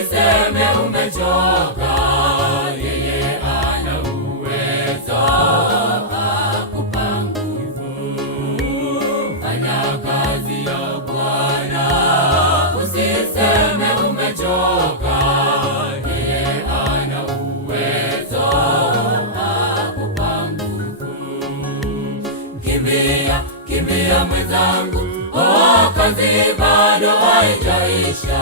usiseme umechoka, yeye ana uwezo akupa nguvu. Fanya kazi ya Bwana, usiseme umechoka, yeye ana uwezo akupa nguvu. Kimbia, kimbia mwenzangu, kazi bado haijaisha.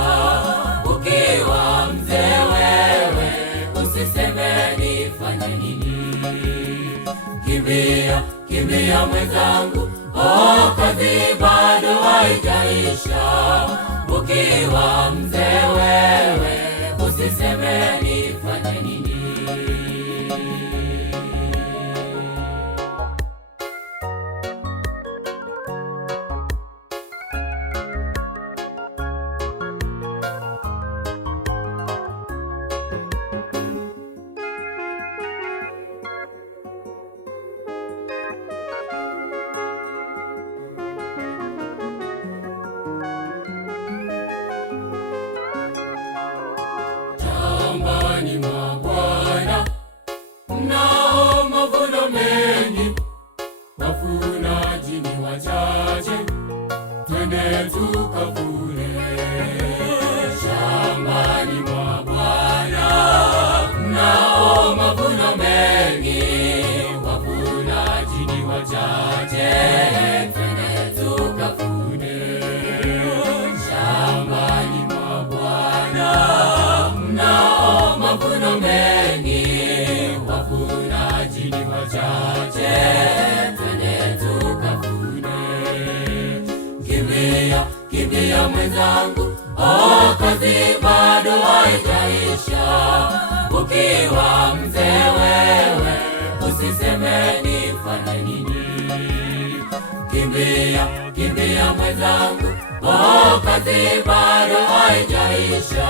Ukiwa mzee wewe, usiseme nifanye nini. Kimbia, kimbia mwenzangu, kazi bado haijaisha. Ukiwa mzee wewe, usiseme nifanye nini. Shambani mwa Bwana mnao mavuno mengi, wavunaji ni wachache, twende tukavune. Shambani mwa Bwana mnao mavuno mengi, wavunaji ni wachache, twende tukavune. Shambani mwa Bwana mavuno mengi, wavunaji ni wachache, twende tukavune. Kimbia, kimbia mwenzangu, kazi bado haijaisha. Ukiwa mzee wewe, usiseme nifanye nini. Kimbia, kimbia mwenzangu, kazi bado haijaisha.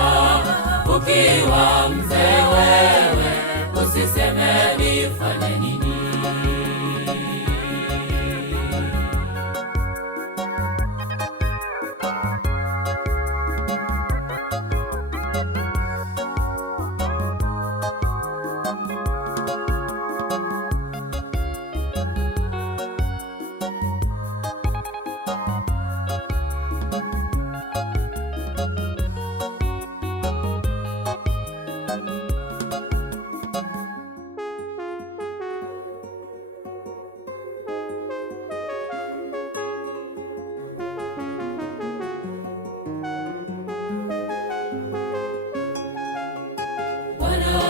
Ukiwa mzee wewe, usiseme nifanye nini.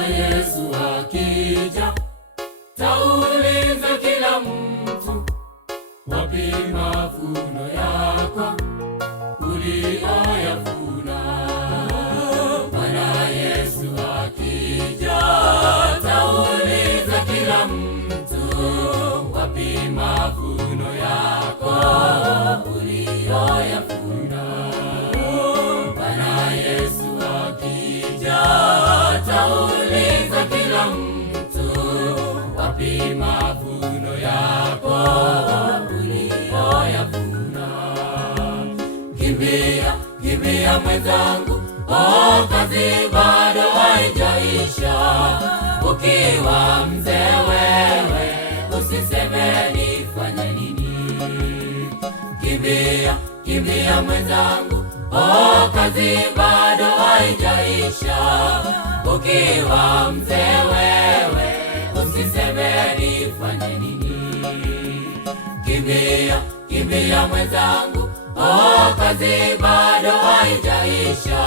Yesu akija, tauliza kila mtu, wapi mavuno yako uliyoyavuna? Bwana Yesu akija, tauliza kila mtu, wapi mavuno yako uliyoyavuna? Bwana Yesu akija, tauliza kila mtu, wapi mavuno yako uliyoyavuna? Kimbia, kimbia mwenzangu, kazi bado haijaisha. Ukiwa mzee wewe, usiseme nifanye nini. Kimbia, kimbia mwenzangu, kazi bado haijaisha. Ukiwa mzee wewe, usiseme nifanye nini. Kimbia, kimbia mwenzangu, kazi bado haijaisha.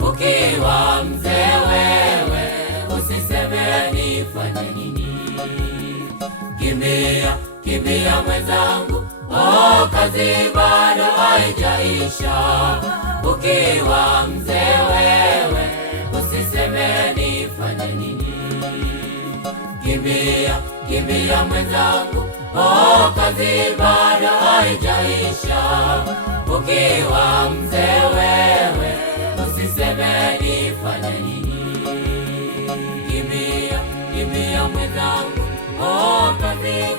Ukiwa mzee wewe, usiseme nifanye nini. Kimbia, kimbia mwenzangu, kazi bado haijaisha. Ukiwa mzee wewe, usiseme nifanye nini. Kimbia, kimbia mwenzangu, kazi bado haijaisha. Ukiwa mzee wewe, usiseme nifanye nini. Kimbia, kimbia mwenzangu, kazi